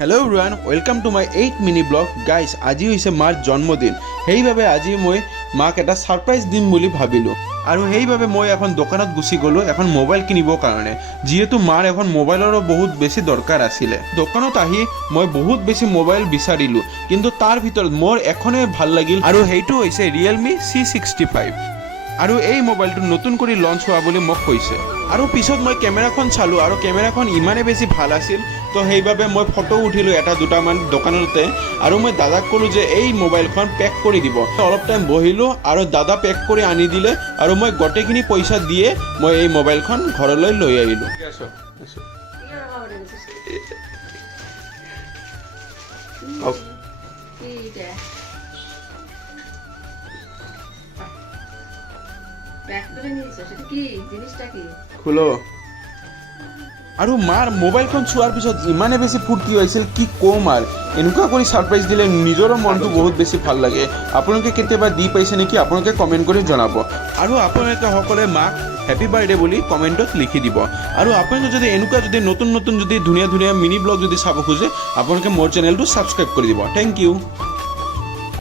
Hello' everyone, welcome to my 8 mini blog. Guys, আজি হৈছে মাৰ জন্মদিন। সেইবাবে আজি মই মাক এটা ছাৰপ্ৰাইজ দিম বুলি ভাবিলোঁ আৰু সেইবাবে মই এখন দোকানত গুচি গ'লোঁ এখন মোবাইল কিনিবৰ কাৰণে, যিহেতু মাৰ এখন মোবাইলৰো বহুত বেছি দৰকাৰ আছিলে। দোকানত আহি মই বহুত বেছি মোবাইল বিচাৰিলোঁ, কিন্তু তাৰ ভিতৰত মোৰ এখনেই ভাল লাগিল আৰু সেইটো হৈছে ৰিয়েলমি C65। আৰু এই মোবাইলটো নতুন কৰি লঞ্চ হোৱা বুলি মোক কৈছে। আৰু পিছত মই কেমেৰাখন চালোঁ আৰু কেমেৰাখন ইমানেই বেছি ভাল আছিল, তো সেইবাবে মই ফটো উঠিলোঁ এটা দুটামান দোকানতে আৰু মই দাদাক ক'লোঁ যে এই মোবাইলখন পেক কৰি দিব। অলপ টাইম বহিলোঁ আৰু দাদা পেক কৰি আনি দিলে আৰু মই গোটেইখিনি পইচা দিয়ে মই এই মোবাইলখন ঘৰলৈ লৈ আহিলোঁ। খোলো। আৰু মাৰ মোবাইলখন চোৱাৰ পিছত ইমানেই বেছি ফূৰ্তি হৈছিল, কি ক'ম আৰু। এনেকুৱা কৰি ছাৰপ্ৰাইজ দিলে নিজৰো মনটো বহুত বেছি ভাল লাগে। আপোনালোকে কেতিয়াবা দি পাইছে নেকি? আপোনালোকে কমেণ্ট কৰি জনাব আৰু আপোনালোকে সকলোৱে মাক হেপী বাৰ্থডে বুলি কমেণ্টত লিখি দিব। আৰু আপোনালোকে যদি এনেকুৱা যদি নতুন যদি ধুনীয়া মিনি ব্লগ যদি চাব খোজে, আপোনালোকে মোৰ চেনেলটো ছাবস্ক্ৰাইব কৰি দিব। Thank U.